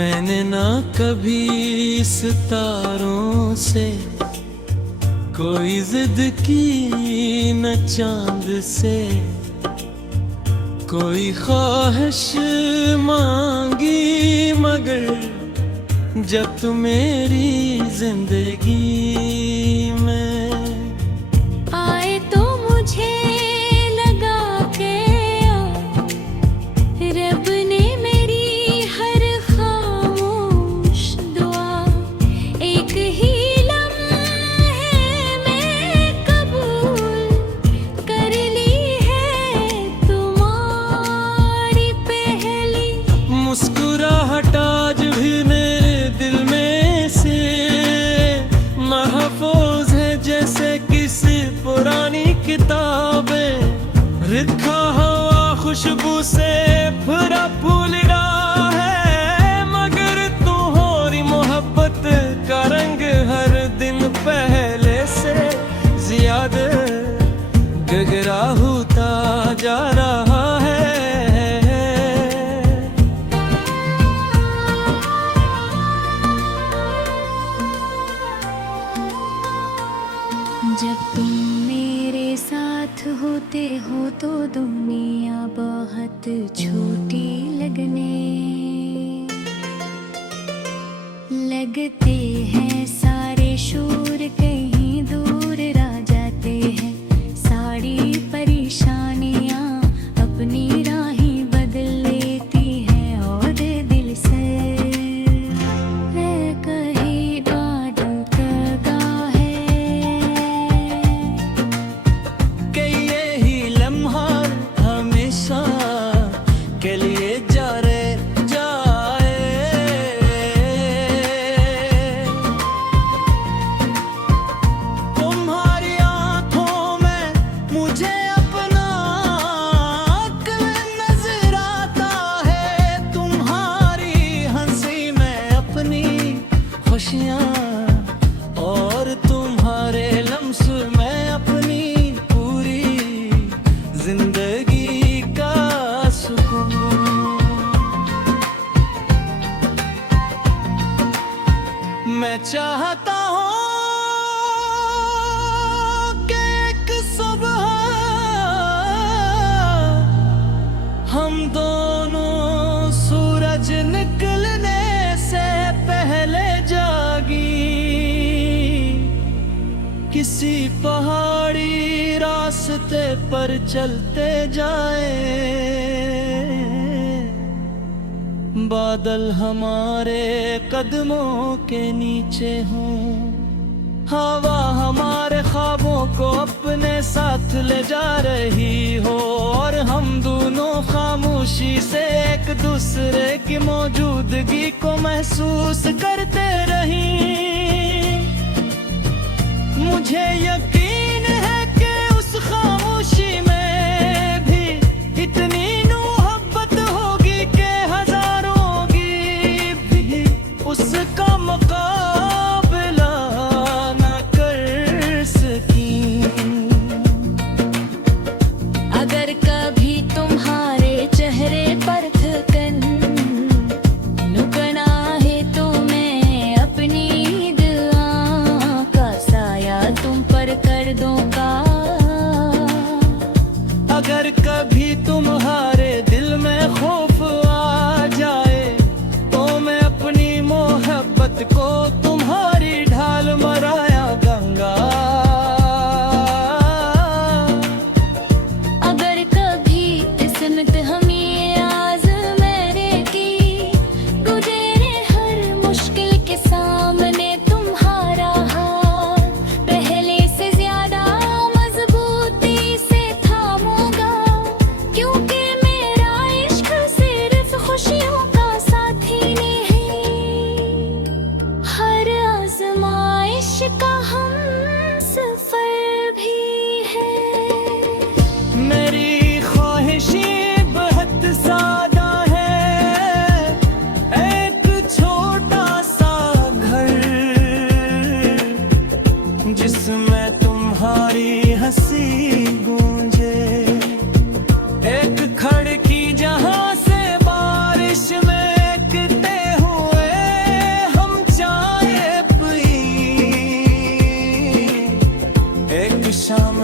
मैंने ना कभी सितारों से कोई जिद की, न चांद से कोई ख्वाहिश मांगी, मगर जब तू मेरी जिंदगी में आए तो मुझे लगा के रब ने मेरी हर खामोश दुआ एक ही लम्हे में कबूल कर ली है। तुम्हारी पहली मुस्कुराहट आज भी मेरे दिल में से महफूज है, जैसे किसी पुरानी किताबें। रिद्धा हवा खुशबू से भरा फूल रहा है, मगर तुम्हारी मोहब्बत का रंग हर दिन पहले से ज्यादा गहरा होता जा रहा है। जब तुम मेरे साथ होते हो तो दुनिया बहुत छोटी लगते हैं सारे शोर कहीं दूर रह जाते हैं। सारी परेशानियां अपनी राहें बदल लेती हैं और दिल से कहीं बादल लगा है कि यही लम्हा हमेशा के लिए जाए। तुम्हारी आंखों में मुझे अपना अक्ल नजर आता है, तुम्हारी हंसी में अपनी खुशियाँ, और तुम्हारे लम्स में अपनी पूरी जिंदगी का सुकून। मैं चाहता हूँ कि एक सुबह हम दोनों सूरज निकलने से पहले जागी किसी पहाड़ी रास्ते पर चलते जाएं। बादल हमारे कदमों के नीचे हों, हवा हमारे ख्वाबों को अपने साथ ले जा रही हो, और हम दोनों खामोशी से एक दूसरे की मौजूदगी को महसूस करते रहें। मुझे यकीन है कि उस खामोशी में भी इतनी मोहब्बत होगी कि हजारों की भी उसका मुकाबला न कर सकी। अगर कभी तुम्हारे चेहरे पर थकन नुकना है तो मैं अपनी ईद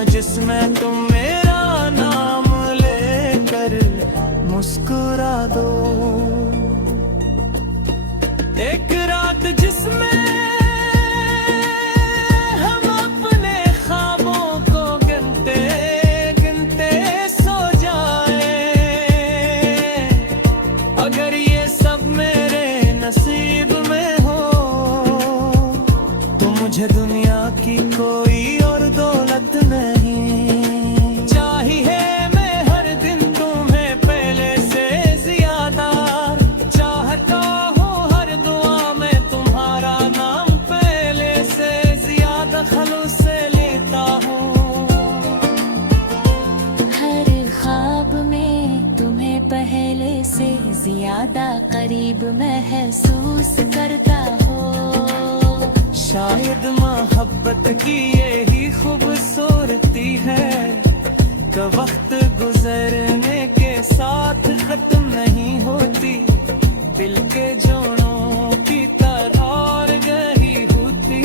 जिसमें तुम मेरा नाम लेकर मुस्कुरा दो। एक रात जिसमें हम अपने ख्वाबों को गिनते गिनते सो जाए। अगर ये सब मेरे नसीब में हो तो मुझे दुनिया की कोई और दौलत नहीं चाहिए। मैं हर दिन तुम्हें पहले से ज्यादा चाहता हूँ, हर दुआ में तुम्हारा नाम पहले से ज्यादा खलूस से लेता हूँ। हर ख्वाब में तुम्हें पहले से ज्यादा करीब महसूस करता हो। शायद मोहब्बत की यही खूबसूरती है कि वक्त गुजरने के साथ खत्म नहीं होती। दिल के जोड़ों की तरह और गहरी होती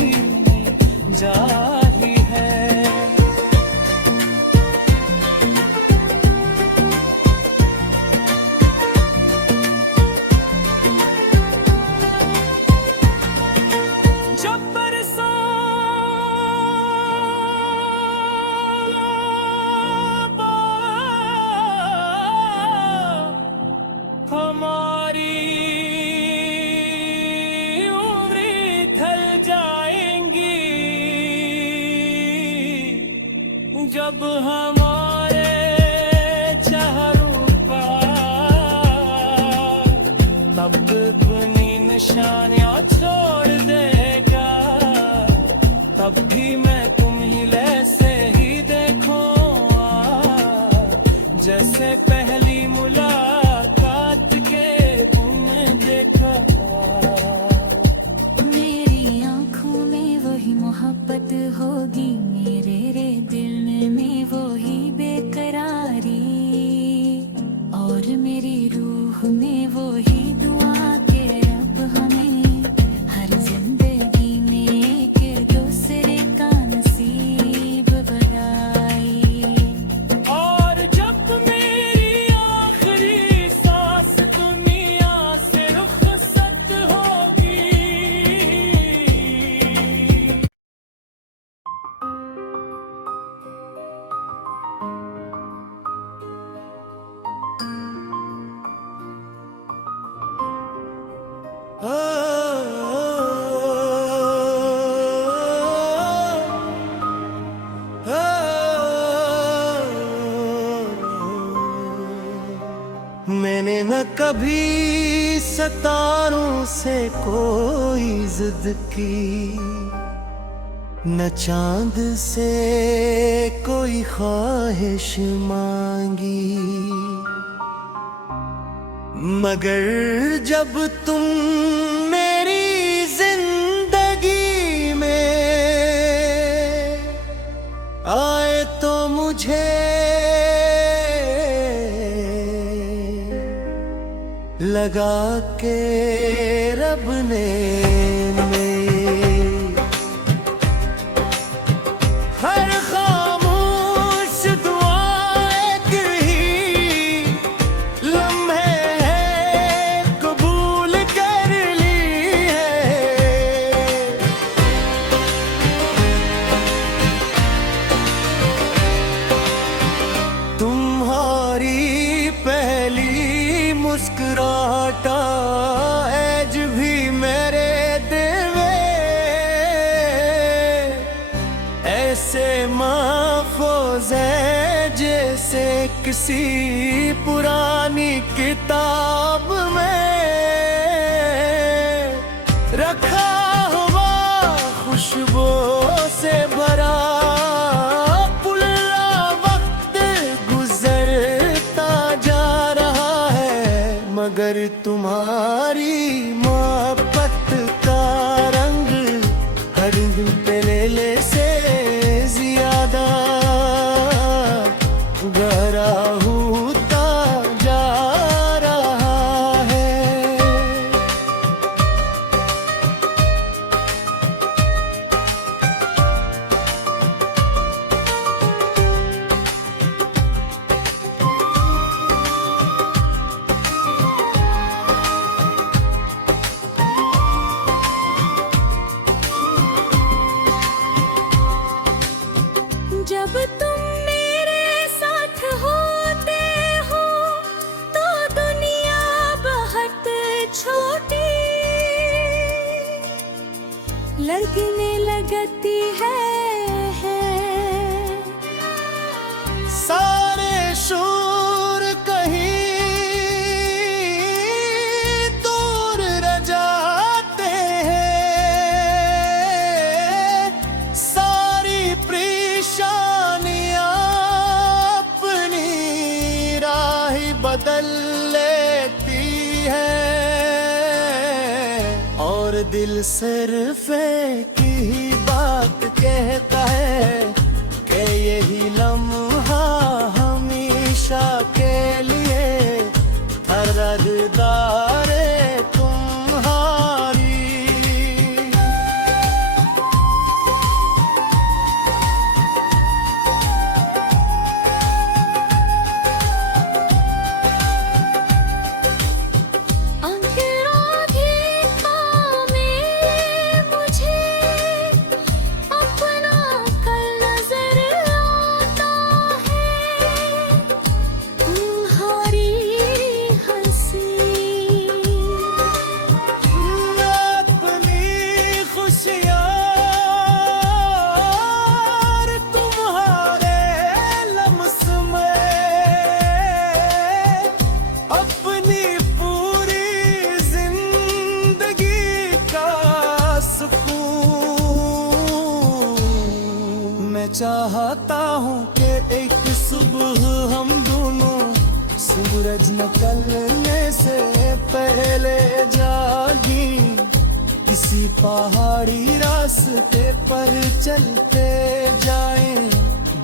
जा रही है। जब हमारी उम्रें ढल जाएंगी, जब हमारे चेहरों पर तब अपनी निशानियां छोड़ देगा, तब भी मैं तुम्हीं जैसे ही देखूंगा जैसे पहली मुलाकात के तुमने देखा। मेरी आंखों में वही मोहब्बत होगी, मेरे दिल में वही बेकरारी, और मेरी रूह में वही दुआ के रब हमें हर जिंदगी में एक दूसरे का नसीब बनाई। और जब मेरी आखिरी सांस दुनिया से रुखसत होगी, मैंने न कभी सितारों से कोई जिद की, न चांद से कोई ख्वाहिश मांगी, मगर जब तुम मेरी जिंदगी में आए तो मुझे लगा के रब ने हर खामोश दुआ एक ही लम्हे है कबूल कर ली है। तुम्हारी पहली मुस्कुराहटा आज भी मेरे दिल में ऐसे महफूज है जैसे किसी पुरानी किताब में रखा हुआ खुशबू से भरा पुल्ला वक्त गुजरता जा रहा है, मगर तुम्हारी मोहब्बत का रंग हर दिन पहले से ज्यादा गहरा होता जा रहा है। गति है। सारे शूर कहीं दूर रह जाते हैं, सारी परेशानियां अपनी राह बदल लेती है, और दिल सिर्फ एक ही बात कहता है कि यही लम्हा हमेशा के लिए हरदार तुम्हारी। चाहता हूँ कि एक सुबह हम दोनों सूरज निकलने से पहले जागी किसी पहाड़ी रास्ते पर चलते जाएं,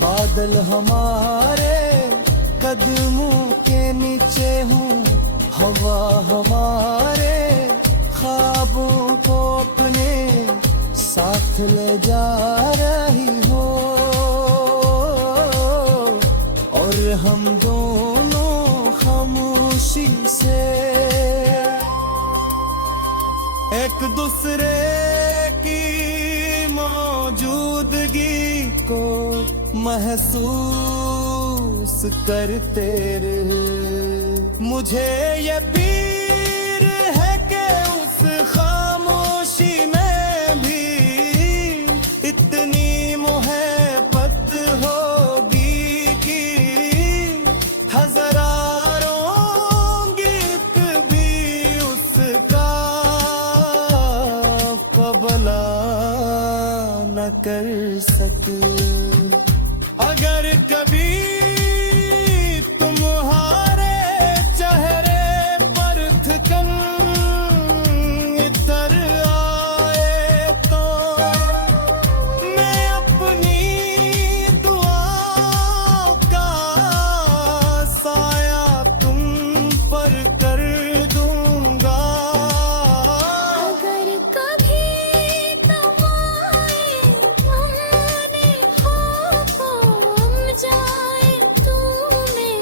बादल हमारे कदमों के नीचे हूँ, हवा हमारे ख्वाबों को अपने साथ ले जा रही हो, और हम दोनों खामोशी से एक दूसरे की मौजूदगी को महसूस करते रहे। मुझे ये पीर है कि उस खामोशी में भी इतनी मोहब्बत होगी कि हजारों गिफ्ट भी उसका कबला न कर सके। अगर कभी तुम्हारे चेहरे पर थकन इधर आए तो मैं अपनी दुआओं का साया तुम पर कर दूंगा। अगर कभी तुम्हारे आने हो हम जाए तो मैं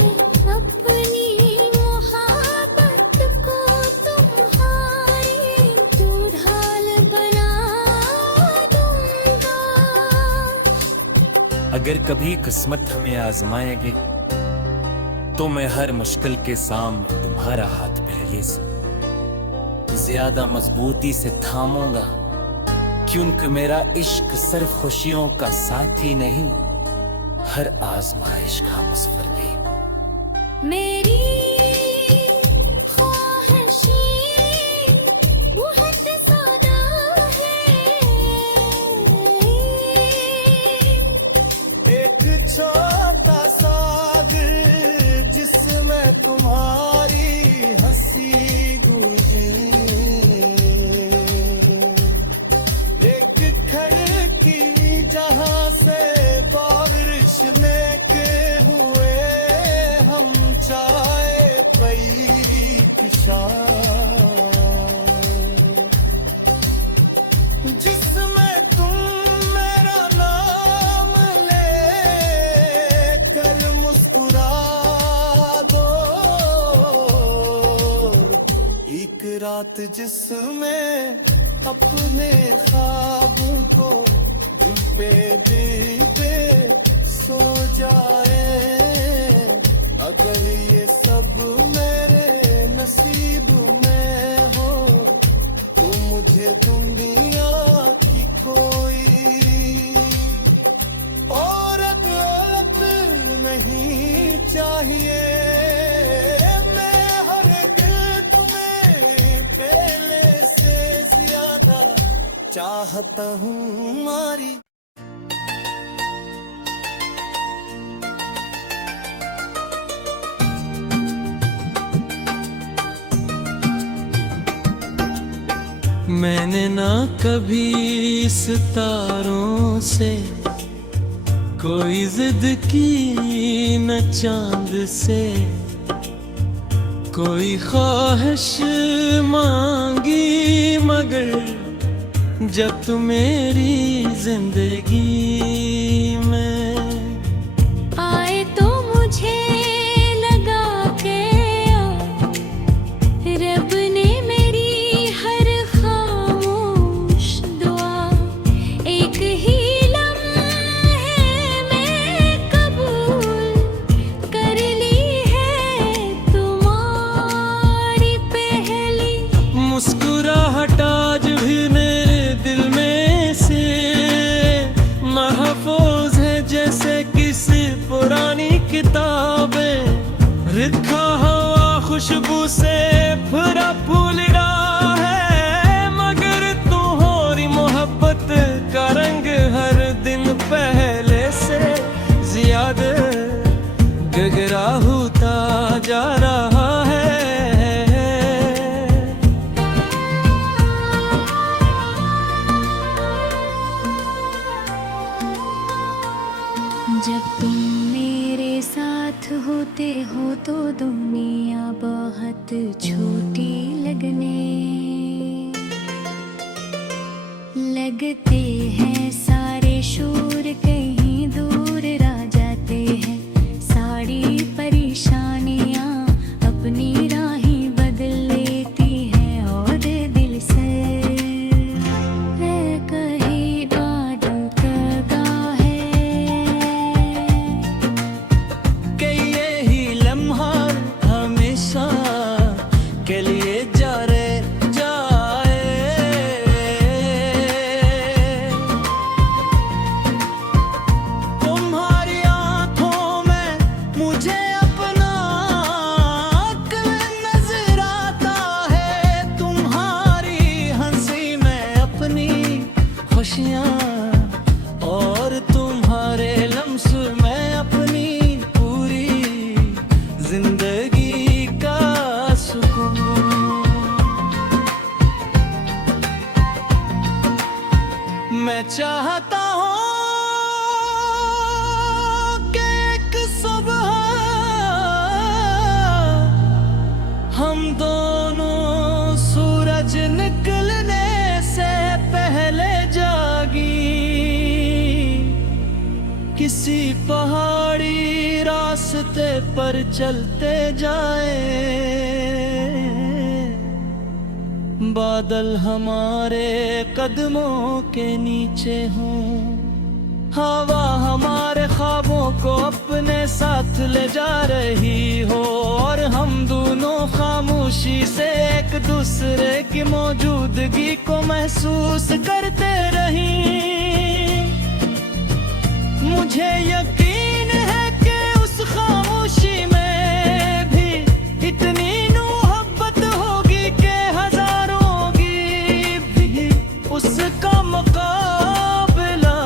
अपनी मोहब्बत को तुम्हारी दुल्हन बना दूंगा। अगर कभी किस्मत हमें आजमाएगी तो मैं हर मुश्किल के सामने तुम्हारा हाथ पहले से ज्यादा मजबूती से थामूंगा, क्योंकि मेरा इश्क सिर्फ खुशियों का साथी नहीं, हर आजमाइश का मुसफर भी। मेरी ख्वाहिशें बहुत ज़्यादा है, एक छोटा सा दिल जिसमें तुम्हारी हंसी गूंजे, एक खिड़की जहां से बारिश में के हुए हम चाहे पई जिसमें तुम मेरा नाम ले कर मुस्कुरा दो, एक रात जिसमें अपने ख्वाब को दिल पे दे सो जाए। अगर ये सब मेरे नसीब में हो तो मुझे दुनिया की कोई और अदालत नहीं चाहिए। मैं हर दिल तुम्हें पहले से ज्यादा चाहता हूँ मारी। मैंने ना कभी सितारों से कोई जिद की, न चांद से कोई ख्वाहिश मांगी, मगर जब तू मेरी जिंदगी में आए तो मुझे लगा के रब ने मेरी हर खामोश दुआ एक ही लम्हे में कबूल कर ली है। तुम्हारी पहली मुस्कुराहट आज भी मेरे दिल में से महफूज है जैसे किसी पुरानी किताबें। रिद्धा हवा खुशबू से भरा फूल रहा है, मगर तुम्हारी मोहब्बत का रंग हर दिन पहले से ज्यादा गहरा होता जा रहा है। जब तुम मेरे साथ होते हो तो दुनिया बहुत छोटी लगते हैं। सारे शोर कहीं दूर रह जाते हैं। सारी परेशानियां अपनी राहें बदल लेती हैं और दिल से कहीं बादल लगा है कि यही लम्हा हमेशा के लिए जाए। तुम्हारी आंखों में मुझे अपना अक्ल नजर आता है। तुम्हारी हंसी में अपनी खुशियाँ और तुम्हारे लम्स में अपनी पूरी जिंदगी का सुकून। मैं चाहता हूँ कि एक सुबह हम दोनों सूरज निकलने से पहले जागी किसी पहाड़ी रास्ते पर चलते जाए। बादल हमारे कदमों के नीचे हों, हवा हमारे ख्वाबों को अपने साथ ले जा रही हो, और हम दोनों खामोशी से एक दूसरे की मौजूदगी को महसूस करते रहीं। मुझे यकीन है कि उस खामोशी में भी इतनी मोहब्बत होगी कि हजारों की भी उसका मुकाबला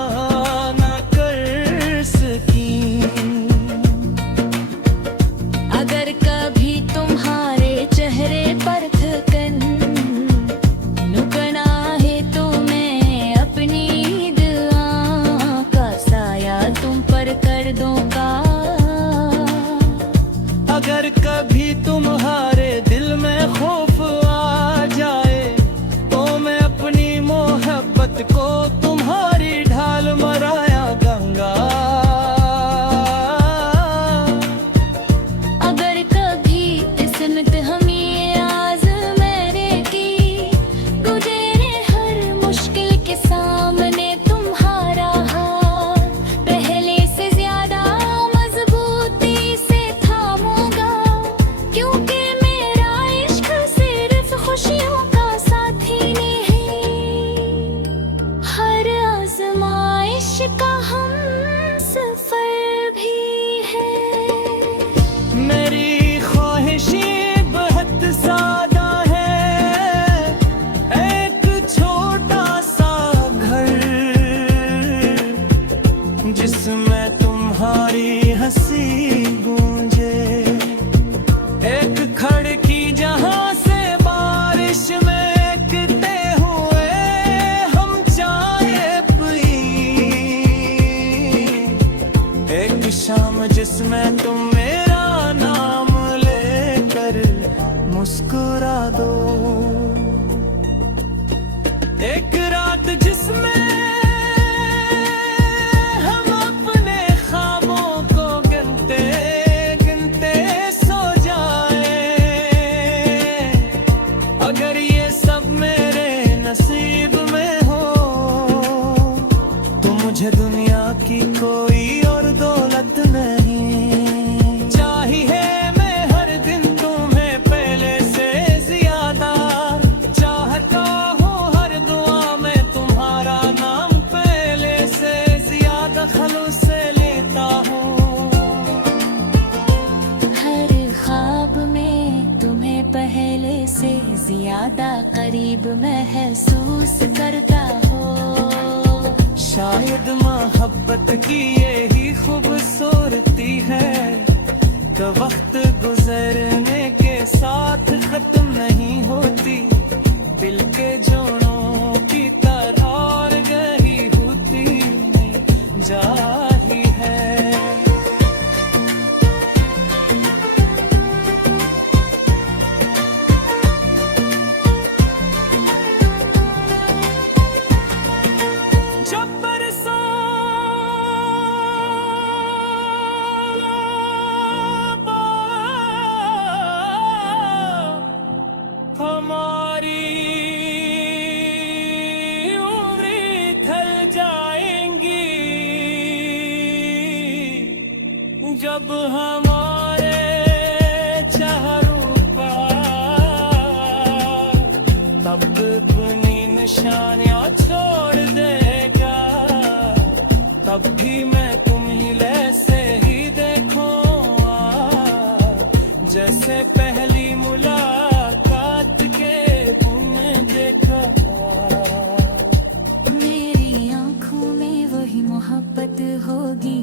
न कर सकी। अगर कभी तुम्हारे चेहरे पर थकन नुकना है तो मैं अपनी ईद तुम जिसमें तुम मेरा नाम लेकर मुस्कुरा दो। एक रात जिसमें हम अपने ख्वाबों को गिनते गिनते सो जाए। अगर ये सब मेरे नसीब में हो तो मुझे दुनिया की कोई और दौलत नहीं चाहिए। मैं हर दिन तुम्हें पहले से ज्यादा चाहता हूँ, हर दुआ में तुम्हारा नाम पहले से ज्यादा खलूस से लेता हूँ। हर ख्वाब में तुम्हें पहले से ज्यादा करीब महसूस करता हो। शायद मोहब्बत की यही खूबसूरती है कि वक्त गुजरने के साथ खत्म नहीं होती। दिल के जोड़ों की तरह और गहरी होती नहीं जा रही है। जब हमारी उम्रें ढल जाएंगी, जब हमारे चारों पार तब अपनी निशानियां छोड़ देगा, तब भी मैं तुम्हीं से ही देखूंगा जैसे पहली मुलाकात के तुमने देखा। मेरी आंखों में वही मोहब्बत होगी